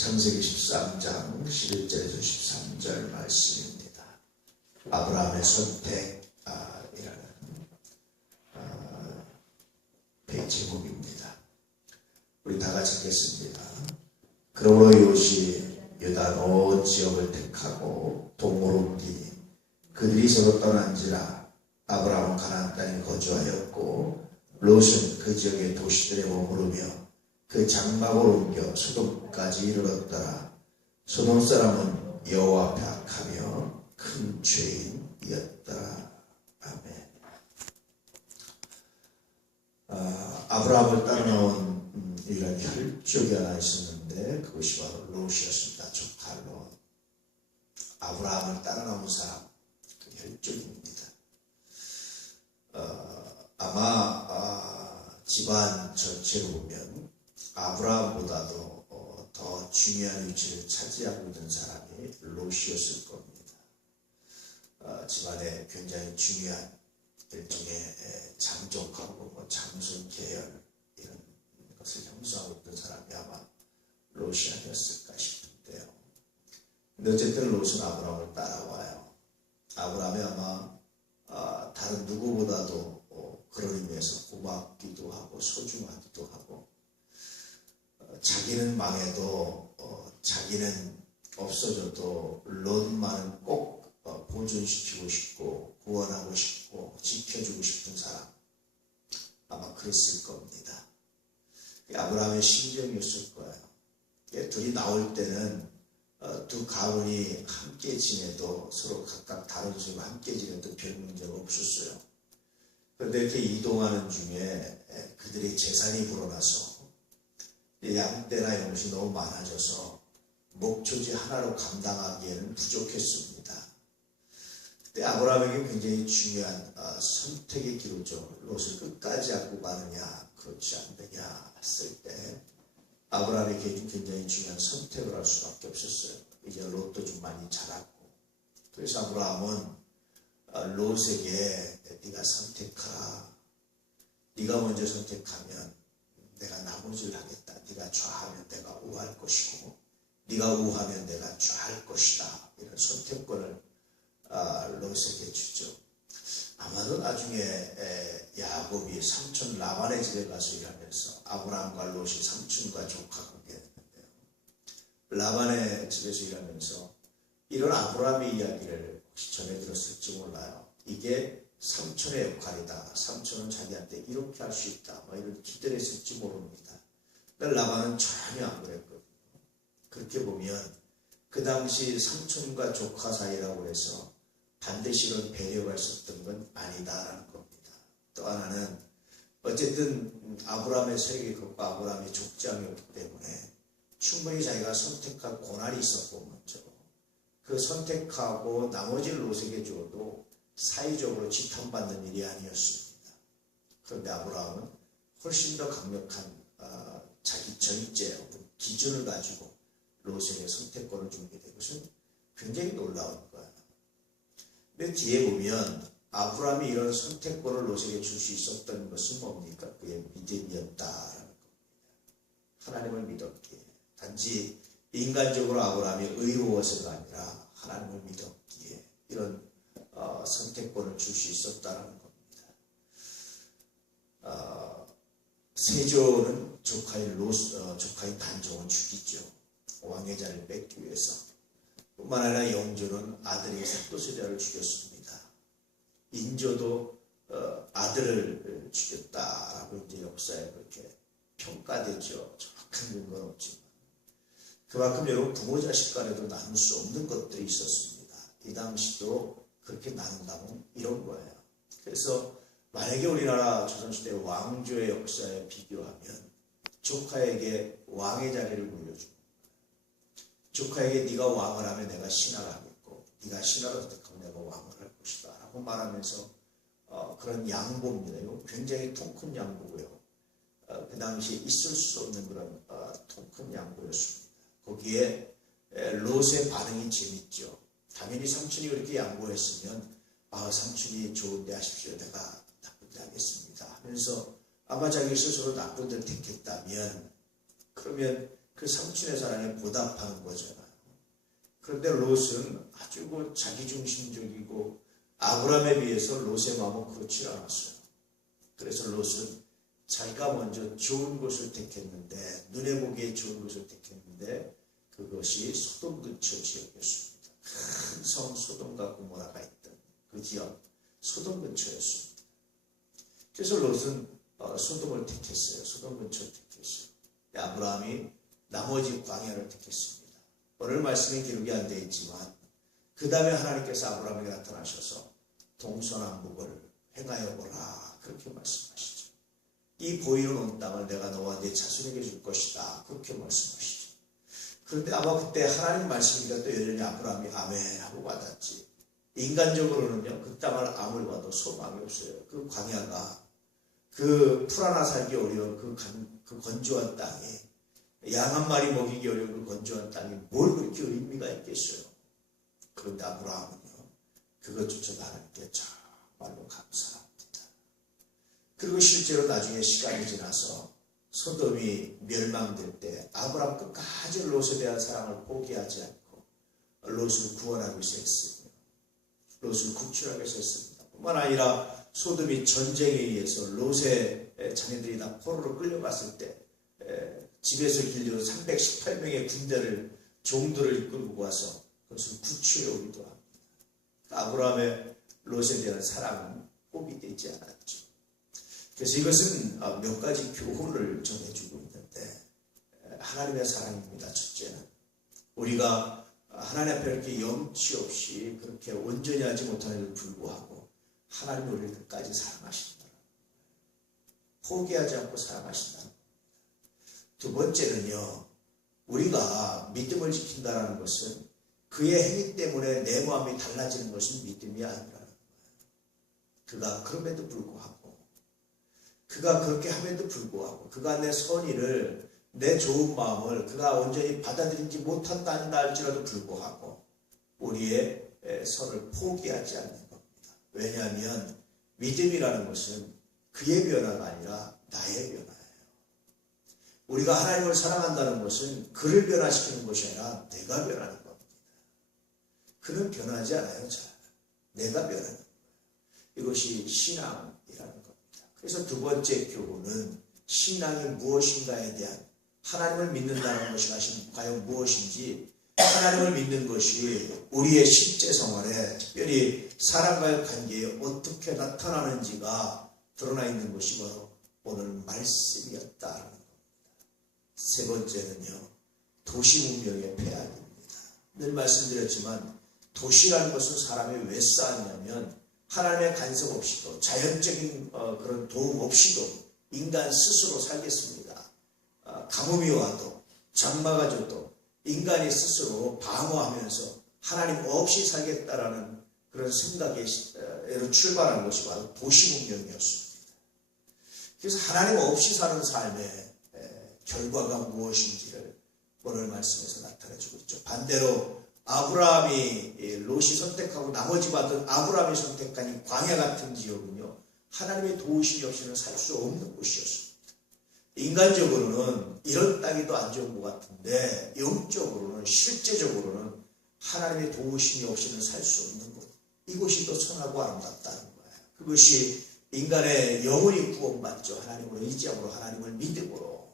창세기 13장 11절에서 13절 말씀입니다. 아브라함의 선택이라는 제목입니다. 우리 다 같이 읽겠습니다. 그러므로 롯이 유다 온 지역을 택하고 동으로 옮기니 그들이 서로 떠난지라. 아브라함은 가나안 땅에 거주하였고 롯은 그 지역의 도시들에 머무르며 그 장막을 옮겨 소돔까지 이르렀더라. 소돔 사람은 여호와 앞에 악하며 큰 죄인이었더라. 아멘. 아브라함을 따라 나온 이런 혈족이 하나 있었는데 그것이 바로 롯이었습니다. 조카 롯. 아브라함을 따라 나온 사람, 그 혈족입니다. 아마 집안 전체로 보면 아브라함보다도 더 중요한 위치를 차지하고 있는 사람이 롯이었을 겁니다. 집안에 굉장히 중요한 일종의 장족하고 장손 계열 이런 것을 형성하고 있던 사람이 아마 롯이 아니었을까 싶은데요. 근데 어쨌든 롯은 아브라함을 따라와요. 아브라함이 아마 다른 누구보다도 그런 의미에서 고맙기도 하고 소중하기도 하고 자기는 망해도 자기는 없어져도 롯만은 꼭 보존시키고 싶고 구원하고 싶고 지켜주고 싶은 사람, 아마 그랬을 겁니다. 아브라함의 심정이었을 거예요. 둘이 나올 때는 두 가문이 함께 지내도 서로 각각 다른 집과 함께 지내도 별 문제가 없었어요. 그런데 이렇게 이동하는 중에 그들의 재산이 불어나서 양떼나 영시 너무 많아져서 목초지 하나로 감당하기에는 부족했습니다. 그때 아브라함에게 굉장히 중요한 선택의 기로죠. 롯을 끝까지 안고 가느냐 그렇지 않느냐 했을 때 아브라함에게 굉장히 중요한 선택을 할 수밖에 없었어요. 이제 롯도 좀 많이 자랐고, 그래서 아브라함은 롯에게 네가 선택하라. 네가 먼저 선택하면 내가 나머지를 하겠다. 네가 좌하면 내가 우할 것이고 네가 우하면 내가 좌할 것이다. 이런 선택권을 롯에게 주죠. 아마도 나중에 야곱이 삼촌 라반의 집에 가서 일하면서 아브라함과 롯이 삼촌과 조카가 됐는데요. 라반의 집에서 일하면서 이런 아브라함의 이야기를 혹시 전해 들었을지 몰라요. 이게 삼촌의 역할이다. 삼촌은 자기한테 이렇게 할 수 있다. 이런 기대를 했을지 모릅니다. 그러니까 라반은 전혀 안 그랬거든요. 그렇게 보면 그 당시 삼촌과 조카 사이라고 해서 반드시 이런 배려가 있었던 건 아니다라는 겁니다. 또 하나는 어쨌든 아브라함의 세력이 컸고 아브라함이 족장이었기 때문에 충분히 자기가 선택할 권한이 있었고 먼저 그 선택하고 나머지를 롯에게 줘도 사회적으로 지탄받는 일이 아니었습니다. 그런데 아브라함은 훨씬 더 강력한 자기 전제 기준을 가지고 롯에게 선택권을 주게 된 것은 굉장히 놀라운 거예요. 근데 뒤에 보면 아브라함이 이런 선택권을 롯에게 줄 수 있었던 것은 뭡니까? 그의 믿음이었다라는 겁니다. 하나님을 믿었기에, 단지 인간적으로 아브라함이 의로워서가 아니라 하나님을 믿었기에 이런 선택권을 줄 수 있었다는 겁니다. 세조는 조카인 단종을 죽이죠. 왕의 자리를 뺏기 위해서. 뿐만 아니라 영조는 아들이 삭도세자를 죽였습니다. 인조도 아들을 죽였다라고 이제 역사에 그렇게 평가되죠. 정확한 근거는 없지만. 그만큼 여러분 부모 자식 간에도 나눌 수 없는 것들이 있었습니다. 이 당시도 그렇게 나눈다면 이런 거예요. 그래서 만약에 우리나라 조선시대 왕조의 역사에 비교하면 조카에게 왕의 자리를 물려주고 조카에게 네가 왕을 하면 내가 신하를 하겠고 네가 신하를 선택하면 내가 왕을 할 것이다 라고 말하면서 그런 양보입니다. 이거 굉장히 통 큰 양보고요. 그 당시에 있을 수 없는 그런 통 큰 양보였습니다. 거기에 롯의 반응이 재밌죠. 당연히 삼촌이 그렇게 양보했으면 삼촌이 좋은데 하십시오. 내가 나쁜 데 하겠습니다 하면서 아마 자기 스스로 나쁜 데를 택했다면 그러면 그 삼촌의 사랑에 보답하는 거잖아요. 그런데 롯은 아주 자기중심적이고 아브라함에 비해서 롯의 마음은 그렇지 않았어요. 그래서 롯은 자기가 먼저 좋은 곳을 택했는데, 눈에 보기에 좋은 곳을 택했는데, 그것이 소돔 근처 지역이었습니다. 큰 성 소돔과 고모라가 있던 그 지역, 소돔 근처였습니다. 그래서 롯은 소돔을 택했어요. 소돔 근처를 택했어요. 아브라함이 나머지 광야를 택했습니다. 오늘 말씀에 기록이 안 되어 있지만 그 다음에 하나님께서 아브라함에게 나타나셔서 동서남북을 행하여 보라, 그렇게 말씀하시죠. 이 보이는 온 땅을 내가 너와 네 자손에게 줄 것이다, 그렇게 말씀하시죠. 그런데 아마 그때 하나님 말씀이니까 또 여전히 아브라함이 아멘 하고 받았지. 인간적으로는요, 그 땅을 아무리 봐도 소망이 없어요. 그 광야가, 그 풀 하나 살기 어려운 그 건조한 땅에, 양 한 마리 먹이기 어려운 그 건조한 땅이 뭘 그렇게 의미가 있겠어요. 그런데 아브라함은요, 그것조차도 하나님께 정말로 감사합니다. 그리고 실제로 나중에 시간이 지나서 소돔이 멸망될 때 아브라함 끝까지 롯에 대한 사랑을 포기하지 않고 롯을 구원하기 위해서 했습니다. 롯을 구출하기 위해서 했습니다. 뿐만 아니라 소돔이 전쟁에 의해서 롯의 자녀들이 다 포로로 끌려갔을 때 집에서 길러 318명의 군대를, 종들을 이끌고 와서 그것을 구출해 오기도 합니다. 아브라함의 롯에 대한 사랑은 포기되지 않았죠. 그래서 이것은 몇 가지 교훈을 전해주고 있는데, 하나님의 사랑입니다. 첫째는 우리가 하나님 앞에 이렇게 염치 없이 그렇게 온전히 하지 못하는데도 불구하고 하나님이 우리를 끝까지 사랑하신다는 거예요. 포기하지 않고 사랑하신다는 거예요. 두 번째는요, 우리가 믿음을 지킨다는 것은 그의 행위 때문에 내 마음이 달라지는 것은 믿음이 아니라는 거예요. 그가 그럼에도 불구하고, 그가 그렇게 함에도 불구하고, 그가 내 선의를, 내 좋은 마음을 그가 온전히 받아들이지 못한다 할지라도 불구하고 우리의 선을 포기하지 않는 겁니다. 왜냐하면 믿음이라는 것은 그의 변화가 아니라 나의 변화예요. 우리가 하나님을 사랑한다는 것은 그를 변화시키는 것이 아니라 내가 변하는 겁니다. 그는 변하지 않아요. 내가 변하는 거예요. 이것이 신앙이라는 겁니다. 그래서 두 번째 교훈은 신앙이 무엇인가에 대한, 하나님을 믿는다는 것이 과연 무엇인지, 하나님을 믿는 것이 우리의 실제 생활에, 특별히 사람과의 관계에 어떻게 나타나는지가 드러나 있는 것이 바로 오늘 말씀이었다는 겁니다. 세 번째는요, 도시 문명의 폐악입니다. 늘 말씀드렸지만 도시라는 것은 사람이 왜 쌓았냐면 하나님의 간섭 없이도, 자연적인 그런 도움 없이도 인간 스스로 살겠습니다. 가뭄이 와도, 장마가 져도 인간이 스스로 방어하면서 하나님 없이 살겠다라는 그런 생각에로 출발한 것이 바로 도시 문명이었습니다. 그래서 하나님 없이 사는 삶의 결과가 무엇인지를 오늘 말씀에서 나타내주고 있죠. 반대로 아브라함이, 롯이 선택하고 나머지 받은 아브라함이 선택한 이 광야 같은 지역은요, 하나님의 도우심이 없이는 살 수 없는 곳이었습니다. 인간적으로는 이런 땅이 더 안 좋은 것 같은데, 영적으로는, 실제적으로는 하나님의 도우심이 없이는 살 수 없는 곳, 이곳이 더 선하고 아름답다는 거예요. 그것이 인간의 영혼이 구원받죠. 하나님을 의지함으로, 하나님을 믿음으로.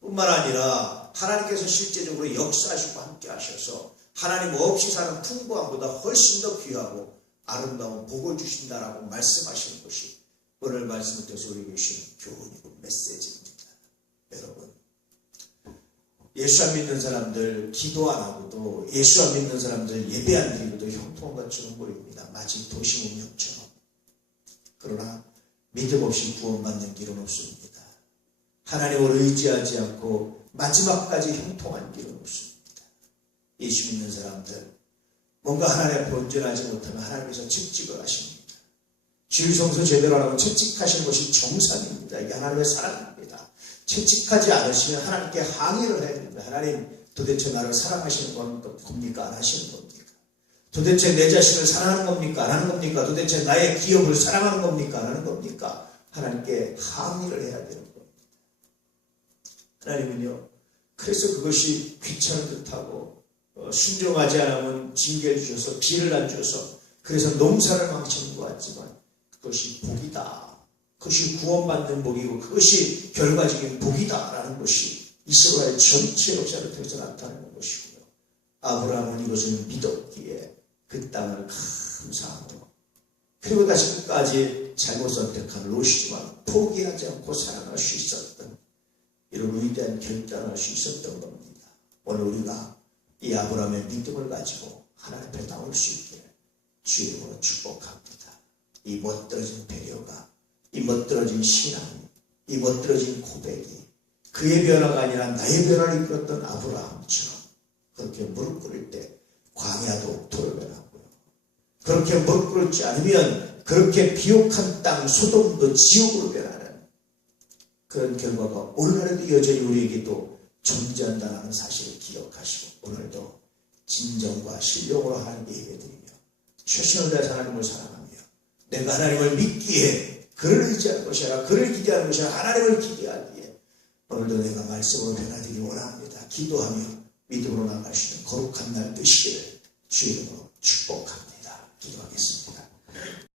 뿐만 아니라 하나님께서 실제적으로 역사하시고 함께 하셔서 하나님 없이 사는 풍부함보다 훨씬 더 귀하고 아름다운 복을 주신다라고 말씀하시는 것이 오늘 말씀을 통해서 우리에게 주신 교훈이고 메시지입니다. 여러분, 예수 안 믿는 사람들 기도 안 하고도, 예수 안 믿는 사람들 예배 안 드리고도 형통한 것처럼 보입니다. 마치 도시 문명처럼. 그러나 믿음 없이 구원받는 길은 없습니다. 하나님을 의지하지 않고 마지막까지 형통한 길은 없습니다. 예수 믿는 사람들, 뭔가 하나님 앞에 온전하지 못하면 하나님께서 채찍을 하십니다. 주일성수 제대로 안 하고 채찍하시는 것이 정상입니다. 이게 하나님의 사랑입니다. 채찍하지 않으시면 하나님께 항의를 해야 됩니다. 하나님, 도대체 나를 사랑하시는 겁니까? 안 하시는 겁니까? 도대체 내 자신을 사랑하는 겁니까? 안 하는 겁니까? 도대체 나의 기업을 사랑하는 겁니까? 안 하는 겁니까? 하나님께 항의를 해야 되는 겁니다. 하나님은요, 그래서 그것이 귀찮은 듯하고 순종하지 않으면 징계를 주셔서 비를 안 주셔서 그래서 농사를 망치는 것 같지만 그것이 복이다. 그것이 구원받는 복이고 그것이 결과적인 복이다라는 것이 이스라엘 전체 역사를 통해서 나타나는 것이고요. 아브라함은 이것을 믿었기에 그 땅을 감사함으로 그리고 다시 끝까지 잘못 선택한 롯이지만 포기하지 않고 살아갈 수 있었던 이런 위대한 결단을 할 수 있었던 겁니다. 오늘 우리가 이 아브라함의 믿음을 가지고 하나님 앞에 나올 수 있게 주의 이름으로 축복합니다. 이 멋들어진 배려가, 이 멋들어진 신앙, 이 멋들어진 고백이 그의 변화가 아니라 나의 변화를 이끌었던 아브라함처럼 그렇게 무릎 꿇을 때 광야도 옥토로 변하고요. 그렇게 무릎 꿇지 않으면 그렇게 비옥한 땅 소돔도 지옥으로 변하는 그런 결과가 오늘날에도 여전히 우리에게도 존재한다는 사실을 기억하시고 오늘도 진정과 신령으로 하나님께 예배드리며 최선을 다해서 하나님을 사랑하며 내가 하나님을 믿기에 그를 의지할 것이 아니라 그를 기대하는 것이 아니라 하나님을 기대하기에 오늘도 내가 말씀으로 변화되기 원합니다. 기도하며 믿음으로 나갈 수 있는 거룩한 날 되시기를 주의 이름으로 축복합니다. 기도하겠습니다.